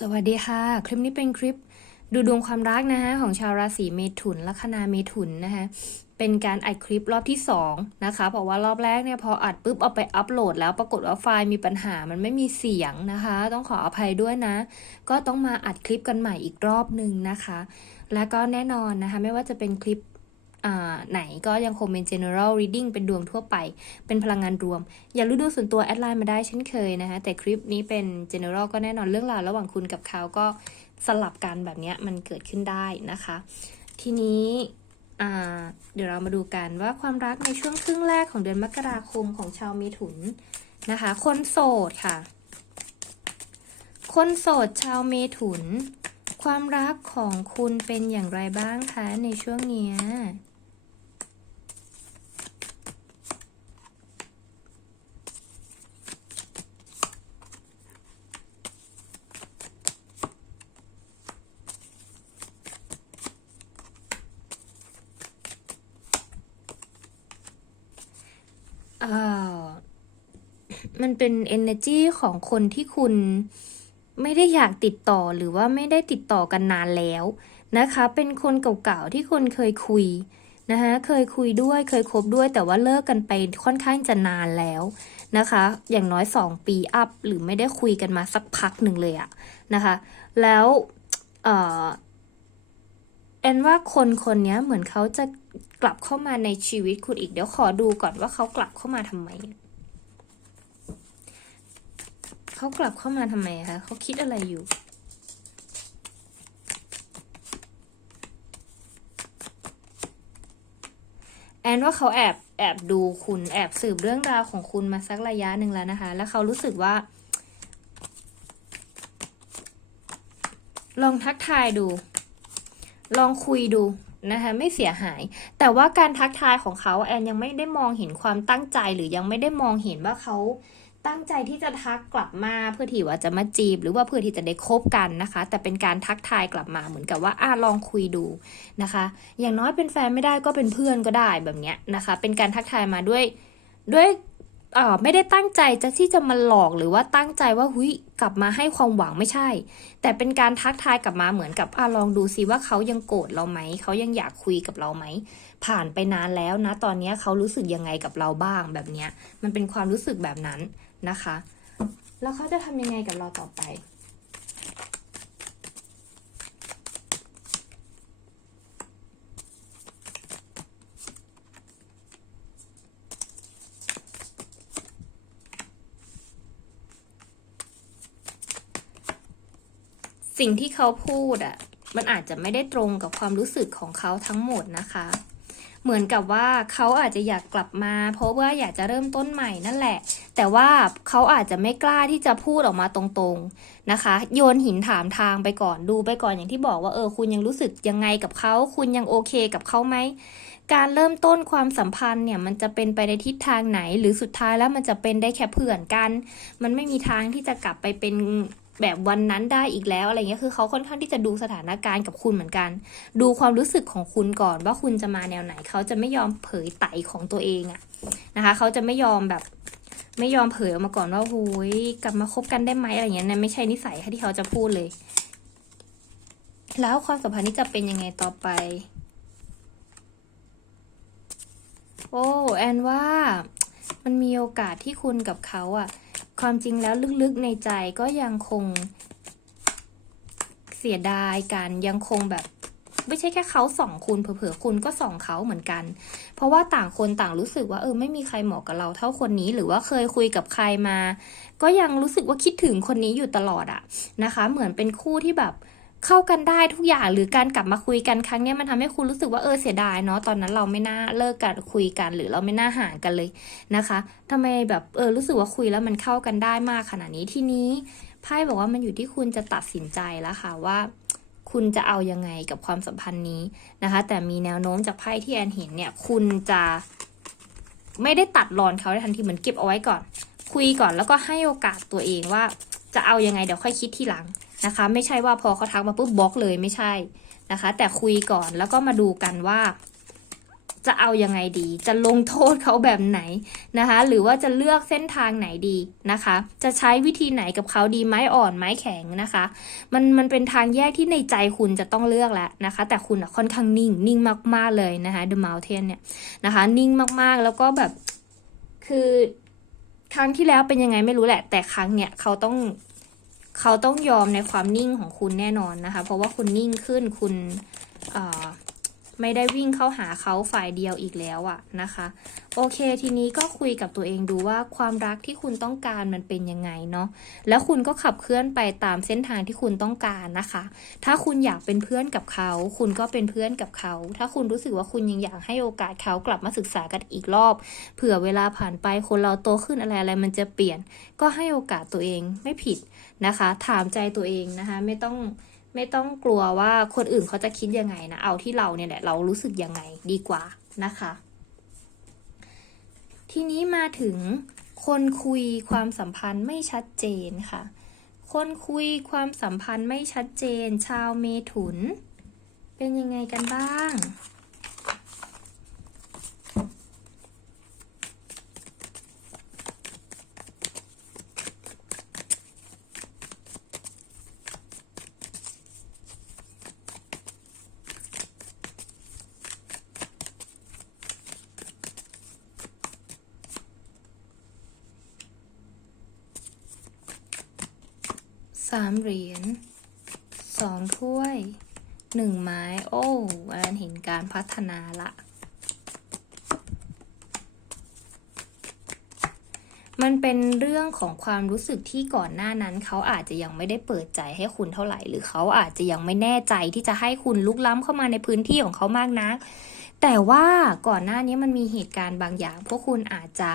สวัสดีค่ะ คลิปนี้เป็นคลิปดูดวงความรักนะคะของชาวราศีเมถุนลัคนาเมถุนนะคะเป็นการอัดคลิปรอบที่สองนะคะเพราะว่ารอบแรกเนี่ยพออัดปุ๊บเอาไปอัปโหลด แล้วปรากฏว่าไฟล์มีปัญหามันไม่มีเสียงนะคะ ต้องขออภัยด้วยนะ ก็ต้องมาอัดคลิปกันใหม่อีกรอบหนึ่งนะคะ แล้วก็แน่นอนนะคะ ไม่ว่าจะเป็นคลิป ไหนก็ยังคงเป็น general reading เป็นดวงทั่วไป เป็นพลังงานรวม อย่ารู้ดูส่วนตัวแอดไลน์มาได้เช่นเคยนะคะ แต่คลิปนี้เป็น general ก็แน่นอนเรื่องราวระหว่างคุณกับเขาก็สลับกันแบบนี้มันเกิดขึ้นได้นะคะ ทีนี้เดี๋ยวเรามาดูกันว่าความรักในช่วงครึ่งแรกของเดือนมกราคมของชาวเมถุนนะคะ คนโสดค่ะ คนโสดชาวเมถุน ความรักของคุณเป็นอย่างไรบ้างคะในช่วงเนี้ย เอ่อ มันเป็น energy ของคนที่คุณไม่ได้อยากติดต่อหรือว่าไม่ได้ติดต่อกันนานแล้วนะคะ เป็นคนเก่าๆที่คนเคยคุยนะคะเคยคุยด้วยเคยคบด้วยแต่ว่าเลิกกันไปค่อนข้างจะนานแล้วนะคะ อย่างน้อยสองปีอัพหรือไม่ได้คุยกันมาสักพักหนึ่งเลยอะนะคะ แล้วเออแอนว่าคนคนนี้เหมือนเขาจะกลับเข้ามาในชีวิตคุณอีกเดี๋ยวขอดูก่อนว่าเขากลับเข้ามาทำไม เขากลับเข้ามาทำไมคะเขาคิดอะไรอยู่ แอนว่าเขาแอบแอบดูคุณแอบสืบเรื่องราวของคุณมาสักระยะหนึ่งแล้วนะคะ แล้วเขารู้สึกว่า ลองทักทายดู ลองคุยดูนะคะไม่เสียหาย แต่ว่าการทักทายของเขาแอนยังไม่ได้มองเห็นความตั้งใจหรือยังไม่ได้มองเห็นว่าเขา ตั้งใจที่จะทักกลับมาเพื่อที่ว่าจะมาจีบ หรือว่าเพื่อที่จะได้คบกันนะคะ แต่เป็นการทักทายกลับมาเหมือนกับว่าอ่าลองคุยดูนะคะ อย่างน้อยเป็นแฟนไม่ได้ก็เป็นเพื่อนก็ได้แบบเนี้ยนะคะ เป็นการทักทายมาด้วยด้วยเอ่อไม่ได้ตั้งใจจะที่จะมาหลอกหรือว่าตั้งใจว่าหุยกลับมาให้ความหวังไม่ใช่ แต่เป็นการทักทายกลับมาเหมือนกับอะลองดูซิว่าเขายังโกรธเราไหมเขายังอยากคุยกับเราไหมผ่านไปนานแล้วนะ ตอนนี้เขารู้สึกยังไงกับเราบ้างแบบเนี้ยมันเป็นความรู้สึกแบบนั้น นะคะ แล้วเขาจะทำยังไงกับเราต่อไป สิ่งที่เขาพูดอะ่ะมันอาจจะไม่ได้ตรงกับความรู้สึกของเขาทั้งหมดนะคะ เหมือนกับว่าเขาอาจจะอยากกลับมา เพราะว่าอยากจะเริ่มต้นใหม่นั่นแหละ แต่ว่าเขาอาจจะไม่กล้าที่จะพูดออกมาตรงๆนะคะ โยนหินถามทางไปก่อนดูไปก่อนอย่างที่บอกว่าเออคุณยังรู้สึกยังไงกับเขาคุณยังโอเคกับเขาไหมการเริ่มต้นความสัมพันธ์เนี่ยมันจะเป็นไปในทิศทางไหน หรือสุดท้ายแล้วมันจะเป็นได้แค่เพื่อนกัน มันไม่มีทางที่จะกลับไปเป็น แบบวันนั้นได้อีกแล้วอะไรเงี้ยคือเขาค่อนข้างที่จะดูสถานการณ์กับคุณเหมือนกัน ดูความรู้สึกของคุณก่อนว่าคุณจะมาแนวไหน เขาจะไม่ยอมเผยไตของตัวเองอะนะคะ เขาจะไม่ยอมแบบไม่ยอมเผยออกมาก่อนว่าโอ้ยกลับมาคบกันได้ไหมอะไรเงี้ยนั่นไม่ใช่นิสัยที่เขาจะพูดเลย แล้วความสัมพันธ์นี้จะเป็นยังไงต่อไป โอ้แอนว่ามันมีโอกาสที่คุณกับเขาอะ ความจริงแล้วลึกๆในใจก็ยังคงเสียดายกันยังคงแบบไม่ใช่แค่เขาสองคุณเผลอๆคุณก็สองเขาเหมือนกัน เพราะว่าต่างคนต่างรู้สึกว่าเออไม่มีใครเหมาะกับเราเท่าคนนี้หรือว่าเคยคุยกับใครมา ก็ยังรู้สึกว่าคิดถึงคนนี้อยู่ตลอดอะนะคะ เหมือนเป็นคู่ที่แบบ เข้ากันได้ทุกอย่างหรือการกลับมาคุยกันครั้งนี้มันทำให้คุณรู้สึกว่าเออเสียดายเนาะตอนนั้นเราไม่น่าเลิกกันคุยกัน หรือเราไม่น่าห่างกันเลยนะคะทำไมแบบเออรู้สึกว่าคุยแล้วมันเข้ากันได้มากขนาดนี้ทีนี้ไพ่บอกว่ามันอยู่ที่คุณจะตัดสินใจแล้วค่ะว่าคุณจะเอายังไงกับความสัมพันธ์นี้นะคะ แต่มีแนวโน้มจากไพ่ที่แอนเห็นเนี่ย คุณจะไม่ได้ตัดรอนเขาได้ทันทีเหมือนเก็บเอาไว้ก่อน คุยก่อนแล้วก็ให้โอกาสตัวเองว่าจะเอายังไงเดี๋ยวค่อยคิดทีหลัง นะคะ ไม่ใช่ว่าพอเขาทักมาปุ๊บบล็อกเลยไม่ใช่นะคะ แต่คุยก่อนแล้วก็มาดูกันว่า จะเอายังไงดี จะลงโทษเขาแบบไหนนะคะ หรือว่าจะเลือกเส้นทางไหนดีนะคะ จะใช้วิธีไหนกับเขาดีไม้อ่อนไม้แข็งนะคะ มันมันเป็นทางแยกที่ในใจคุณจะต้องเลือกแล้วนะคะ แต่คุณค่อนข้างนิ่งนิ่งมากๆเลยนะคะ The Mountain เนี่ยนะคะ นิ่งมากๆแล้วก็แบบคือครั้งที่แล้วเป็นยังไงไม่รู้แหละ แต่ครั้งเนี้ยเขาต้อง เขาต้องยอมในความนิ่งของคุณแน่นอนนะคะ เพราะว่าคุณนิ่งขึ้นคุณ ไม่ได้วิ่งเข้าหาเขาฝ่ายเดียวอีกแล้วอะนะคะ โอเค ทีนี้ก็คุยกับตัวเองดูว่าความรักที่คุณต้องการมันเป็นยังไงเนาะแล้วคุณก็ขับเคลื่อนไปตามเส้นทางที่คุณต้องการนะคะ ถ้าคุณอยากเป็นเพื่อนกับเขา คุณก็เป็นเพื่อนกับเขา ถ้าคุณรู้สึกว่าคุณยังอยากให้โอกาสเขากลับมาศึกษากันอีกรอบ เผื่อเวลาผ่านไปคนเราโตขึ้นอะไรอะไรมันจะเปลี่ยน ก็ให้โอกาสตัวเองไม่ผิดนะคะ ถามใจตัวเองนะคะ ไม่ต้อง ไม่ต้องกลัวว่าคนอื่นเขาจะคิดยังไงนะ เอาที่เราเนี่ยแหละเรารู้สึกยังไงดีกว่านะคะ ทีนี้มาถึงคนคุยความสัมพันธ์ไม่ชัดเจนค่ะ คนคุยความสัมพันธ์ไม่ชัดเจน ชาวเมถุน เป็นยังไงกันบ้าง สามเหรียญสองถ้วยหนึ่งไม้ โอ้อันนั้นเห็นการพัฒนาละ มันเป็นเรื่องของความรู้สึกที่ก่อนหน้านั้น เขาอาจจะยังไม่ได้เปิดใจให้คุณเท่าไหร่ หรือเขาอาจจะยังไม่แน่ใจที่จะให้คุณลุกล้ำเข้ามาในพื้นที่ของเขามากนัก แต่ว่าก่อนหน้านี้มันมีเหตุการณ์บางอย่าง พวกคุณอาจจะ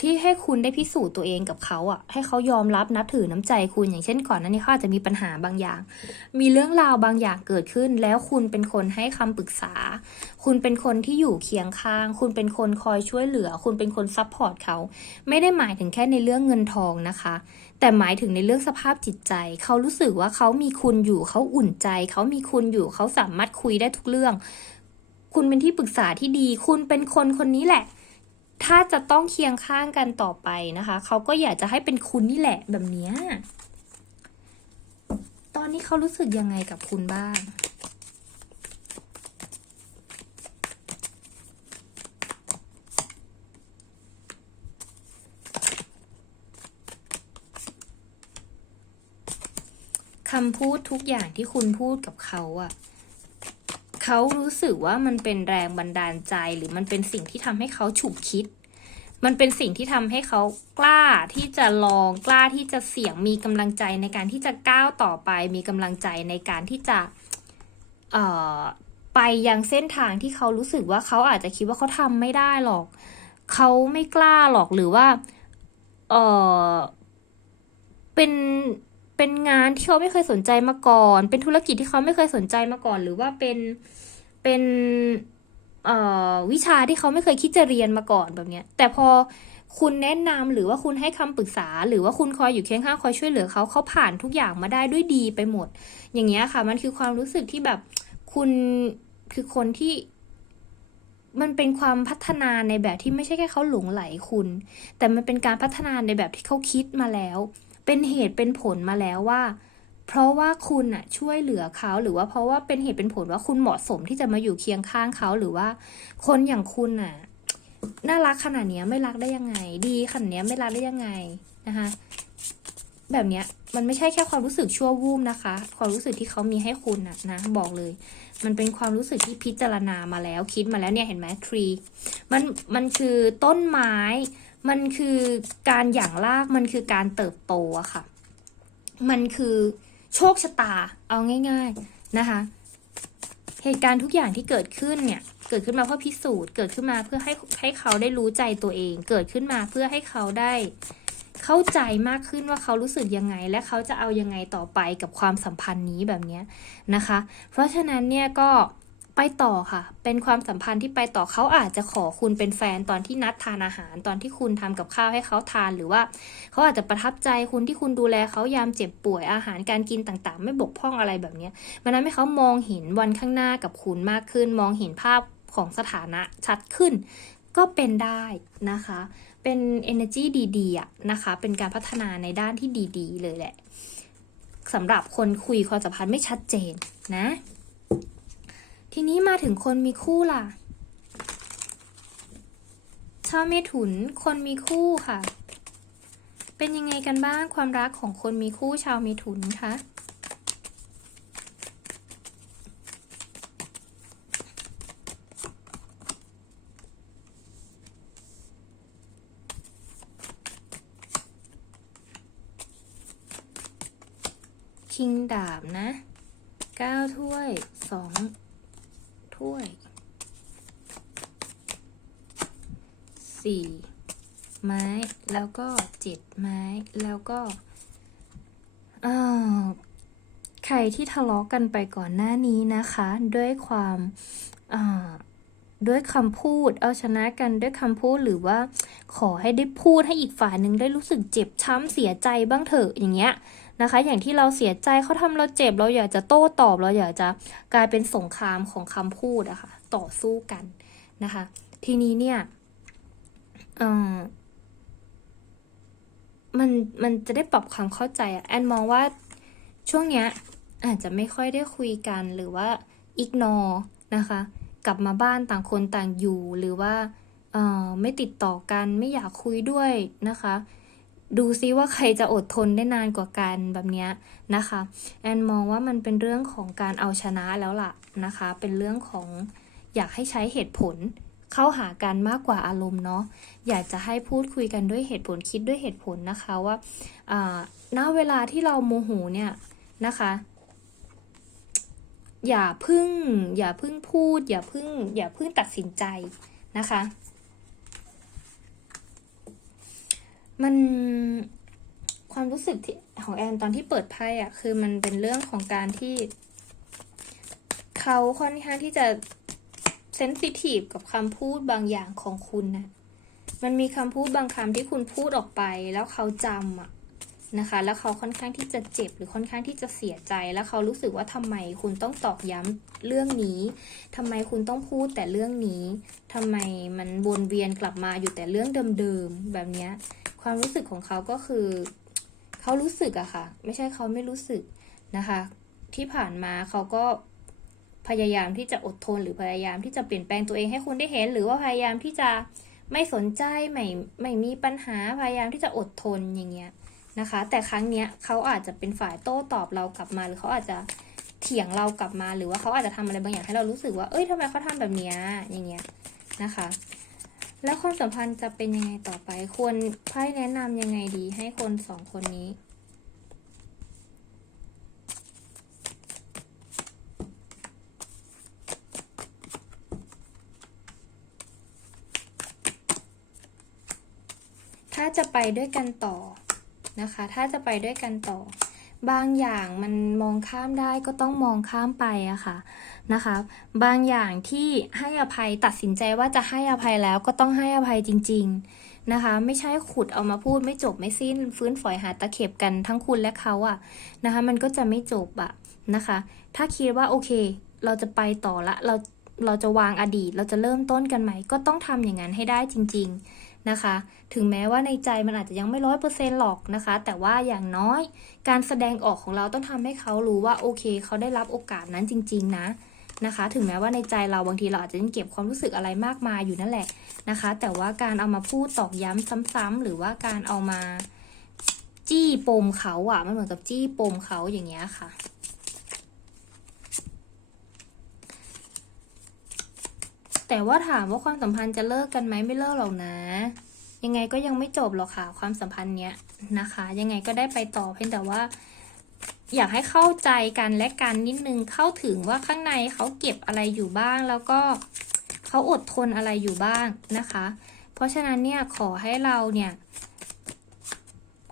ที่ให้คุณได้พิสูจน์ตัวเองกับเขาอะให้เขายอมรับนับถือน้ำใจคุณอย่างเช่น ก่อนหน้านี้เขาอาจจะมีปัญหาบางอย่าง มีเรื่องราวบางอย่างเกิดขึ้น แล้วคุณเป็นคนให้คำปรึกษา คุณเป็นคนที่อยู่เคียงข้าง คุณเป็นคนคอยช่วยเหลือ คุณเป็นคนซัพพอร์ตเขา ไม่ได้หมายถึงแค่ในเรื่องเงินทองนะคะ แต่หมายถึงในเรื่องสภาพจิตใจ เขารู้สึกว่าเขามีคุณอยู่เขาอุ่นใจ เขามีคุณอยู่เขาสามารถคุยได้ทุกเรื่อง คุณเป็นที่ปรึกษาที่ดี คุณเป็นคนคนนี้แหละ ถ้าจะต้องเคียงข้างกันต่อไปนะคะ เขาก็อยากจะให้เป็นคุณนี่แหละแบบเนี้ยตอนนี้เขารู้สึกยังไงกับคุณบ้าง คำพูดทุกอย่างที่คุณพูดกับเขาอะ เขารู้สึกว่ามันเป็นแรงบันดาลใจหรือมันเป็นสิ่งที่ทำให้เขาฉุกคิด มันเป็นสิ่งที่ทำให้เขากล้าที่จะลองกล้าที่จะเสี่ยงมีกำลังใจในการที่จะก้าวต่อไป มีกำลังใจในการที่จะเออไปยังเส้นทางที่เขารู้สึกว่าเขาอาจจะคิดว่าเขาทำไม่ได้หรอก เขาไม่กล้าหรอกหรือว่า เออเป็น เป็นงานที่เขาไม่เคยสนใจมาก่อน เป็นธุรกิจที่เขาไม่เคยสนใจมาก่อน หรือว่าเป็นเป็นเอ่อวิชาที่เขาไม่เคยคิดจะเรียนมาก่อนแบบเนี้ยแต่พอคุณแนะนำหรือว่าคุณให้คำปรึกษา หรือว่าคุณคอยอยู่เคียงข้างคอยช่วยเหลือเขาเขาผ่านทุกอย่างมาได้ด้วยดีไปหมด อย่างเงี้ยค่ะ มันคือความรู้สึกที่แบบคุณคือคนที่ มันเป็นความพัฒนาในแบบที่ไม่ใช่แค่เขาหลงไหลคุณ แต่มันเป็นการพัฒนาในแบบที่เขาคิดมาแล้ว เป็นเหตุเป็นผลมาแล้วว่า เพราะว่าคุณอะช่วยเหลือเขาหรือว่าเพราะว่าเป็นเหตุเป็นผลว่าคุณเหมาะสมที่จะมาอยู่เคียงข้างเขาหรือว่า คนอย่างคุณอะน่ารักขนาดเนี้ยไม่รักได้ยังไง ดีขนาดเนี้ยไม่รักได้ยังไงนะคะแบบเนี้ยมันไม่ใช่แค่ความรู้สึกชั่ววูบนะคะ ความรู้สึกที่เขามีให้คุณนะนะบอกเลย มันเป็นความรู้สึกที่พิจารณามาแล้วคิดมาแล้วเนี่ยเห็นไหมทรีมันมันคือต้นไม้ มันคือการหยั่งรากมันคือการเติบโตอะค่ะ มันคือโชคชะตาเอาง่าย ๆนะคะ เหตุการณ์ทุกอย่างที่เกิดขึ้นเนี่ย เกิดขึ้นมาเพื่อพิสูจน์ เกิดขึ้นมาเพื่อให้ให้เขาได้รู้ใจตัวเอง เกิดขึ้นมาเพื่อให้เขาได้เข้าใจมากขึ้นว่าเขารู้สึกยังไง และเขาจะเอายังไงต่อไปกับความสัมพันธ์นี้แบบนี้นะคะ เพราะฉะนั้นเนี่ยก็ ไปต่อค่ะ เป็นความสัมพันธ์ที่ไปต่อเขาอาจจะขอคุณเป็นแฟนตอนที่นัดทานอาหาร ตอนที่คุณทำกับข้าวให้เขาทานหรือว่า เขาอาจจะประทับใจคุณที่คุณดูแลเขายามเจ็บป่วยอาหารการกินต่างๆ ไม่บกพร่องอะไรแบบนี้มันทำให้เขามองเห็นวันข้างหน้ากับคุณมากขึ้น มองเห็นภาพของสถานะชัดขึ้น ก็เป็นได้นะคะ เป็น energy ดีๆอะนะคะ เป็นการพัฒนาในด้านที่ดี ๆ เลยแหละสำหรับคนคุยความสัมพันธ์ไม่ชัดเจนนะ ทีนี้มาถึงคนมีคู่ล่ะ ชาวเมถุนคนมีคู่ค่ะ เป็นยังไงกันบ้างความรักของคนมีคู่ชาวเมถุนคะคิงดาบนะเก้าถ้วยสอง ถ้วยสี่ไม้ แล้วก็เจ็ดไม้ แล้วก็ใครที่ทะเลาะกันไปก่อนหน้านี้นะคะ ด้วยความาด้วยคำพูด เอาชนะกันด้วยคำพูดหรือว่า ขอให้ได้พูดให้อีกฝ่ายหนึ่งได้รู้สึกเจ็บช้ำเสียใจบ้างเถอะอย่างเงี้ย นะคะ อย่างที่เราเสียใจเขาทำเราเจ็บ เราอยากจะโต้ตอบ เราอยากจะกลายเป็นสงครามของคำพูดอะคะ่ะ ต่อสู้กันนะคะ ทีนี้เนี่ยมันมันจะได้ปรับความเข้าใจอะแอนมองว่าช่วงเนี้ยอาจจะไม่ค่อยได้คุยกันหรือว่าอิกนอนะคะ กลับมาบ้านต่างคนต่างอยู่หรือว่าไม่ติดต่อกันไม่อยากคุยด้วยนะคะ ดูซิว่าใครจะอดทนได้นานกว่ากันแบบนี้นะคะ แอนมองว่ามันเป็นเรื่องของการเอาชนะแล้วล่ะนะคะ เป็นเรื่องของอยากให้ใช้เหตุผลเข้าหากันมากกว่าอารมณ์เนาะ อยากจะให้พูดคุยกันด้วยเหตุผลคิดด้วยเหตุผลนะคะว่าอ่าณเวลาที่เราโมโหเนี่ยนะคะ อย่าพึ่ง อย่าพึ่งพูด อย่าพึ่ง อย่าพึ่งตัดสินใจนะคะ มันความรู้สึกที่ของแอนตอนที่เปิดไพ่อะคือมันเป็นเรื่องของการที่เขาค่อนข้างที่จะเซนซิทีฟกับคำพูดบางอย่างของคุณนะมันมีคำพูดบางคำที่คุณพูดออกไป แล้วเขาจำอะนะคะ แล้วเขาค่อนข้างที่จะเจ็บหรือค่อนข้างที่จะเสียใจ แล้วเขารู้สึกว่าทำไมคุณต้องตอกย้ำเรื่องนี้ทำไมคุณต้องพูดแต่เรื่องนี้ทำไมมันวนเวียนกลับมาอยู่แต่เรื่องเดิมๆแบบเนี้ย ความรู้สึกของเขาก็คือเขารู้สึกอะค่ะ ไม่ใช่เขาไม่รู้สึกนะคะ ที่ผ่านมาเขาก็พยายามที่จะอดทนหรือพยายามที่จะเปลี่ยนแปลงตัวเองให้คุณได้เห็น หรือว่าพยายามที่จะไม่สนใจไม่ไม่มีปัญหาพยายามที่จะอดทนอย่างเงี้ยนะคะ แต่ครั้งเนี้ยเขาอาจจะเป็นฝ่ายโต้ตอบเรากลับมา หรือเขาอาจจะเถียงเรากลับมา หรือว่าเขาอาจจะทำอะไรบางอย่างให้เรารู้สึกว่า เอ้ยทำไมเขาทำแบบเนี้ยอย่างเงี้ยนะคะ แล้วความสัมพันธ์จะเป็นยังไงต่อไป ควรไพ่แนะนำยังไงดีให้คนสองคนนี้ ถ้าจะไปด้วยกันต่อนะคะ ถ้าจะไปด้วยกันต่อ บางอย่างมันมองข้ามได้ก็ต้องมองข้ามไปอะค่ะ นะคะ บางอย่างที่ให้อภัยตัดสินใจว่าจะให้อภัยแล้วก็ต้องให้อภัยจริง ๆนะคะ ไม่ใช่ขุดเอามาพูดไม่จบไม่สิ้น ฟื้นฝอยหาตะเข็บกันทั้งคุณและเขาอะนะคะ มันก็จะไม่จบอะนะคะ ถ้าคิดว่าโอเค เราจะไปต่อละเราเราจะวางอดีต เราจะเริ่มต้นกันใหม่ ก็ต้องทำอย่างนั้นให้ได้จริง ๆนะคะ ถึงแม้ว่าในใจมันอาจจะยังไม่ร้อยเปอร์เซ็นต์หรอกนะคะ แต่ว่าอย่างน้อยการแสดงออกของเราต้องทำให้เขารู้ว่าโอเค เขาได้รับโอกาสนั้นจริง ๆ นะ นะคะ ถึงแม้ว่าในใจเราบางทีเราอาจจะยังเก็บความรู้สึกอะไรมากมายอยู่นั่นแหละนะคะ แต่ว่าการเอามาพูดตอกย้ำซ้ำๆหรือว่าการเอามาจี้ปมเขาอะมันเหมือนกับจี้ปมเขาอย่างเงี้ยค่ะ แต่ว่าถามว่าความสัมพันธ์จะเลิกกันไหมไม่เลิกหรอกนะ ยังไงก็ยังไม่จบหรอกค่ะ ความสัมพันธ์เนี้ยนะคะ ยังไงก็ได้ไปต่อเพียงแต่ว่า อยากให้เข้าใจกันและกันนิดนึงเข้าถึงว่าข้างในเขาเก็บอะไรอยู่บ้าง แล้วก็เขาอดทนอะไรอยู่บ้างนะคะ เพราะฉะนั้นเนี่ยขอให้เราเนี่ย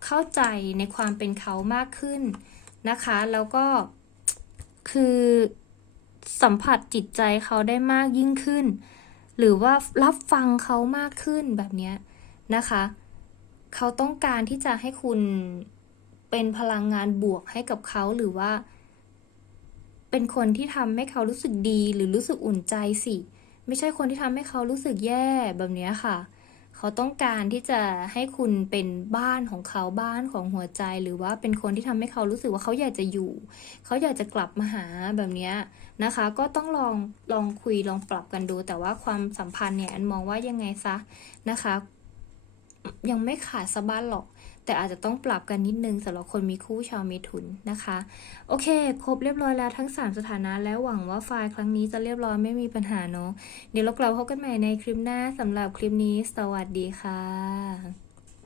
เข้าใจในความเป็นเขามากขึ้นนะคะ แล้วก็คือสัมผัสจิตใจเขาได้มากยิ่งขึ้น หรือว่ารับฟังเขามากขึ้นแบบเนี้ยนะคะ เขาต้องการที่จะให้คุณ เป็นพลังงานบวกให้กับเขาหรือว่า เป็นคนที่ทำให้เขารู้สึกดีหรือรู้สึกอุ่นใจสิ ไม่ใช่คนที่ทำให้เขารู้สึกแย่แบบเนี้ยค่ะ เขาต้องการที่จะให้คุณเป็นบ้านของเขาบ้านของหัวใจ หรือว่าเป็นคนที่ทำให้เขารู้สึกว่าเขาอยากจะอยู่ เขาอยากจะกลับมาหาแบบเนี้ยนะคะ ก็ต้องลองลองคุยลองปรับกันดู แต่ว่าความสัมพันธ์เนี่ยอันมองว่ายังไงซะนะคะยังไม่ขาดสะบั้นหรอก แต่อาจจะต้องปรับกันนิดนึงสำหรับคนมีคู่ชาวเมถุนนะคะ โอเค ครบเรียบร้อยแล้วทั้ง 3 สถานะแล้วหวังว่าไฟล์ครั้งนี้จะเรียบร้อยไม่มีปัญหาเนาะเดี๋ยวเรากลับพบกันใหม่ในคลิปหน้าสำหรับคลิปนี้ สวัสดีค่ะ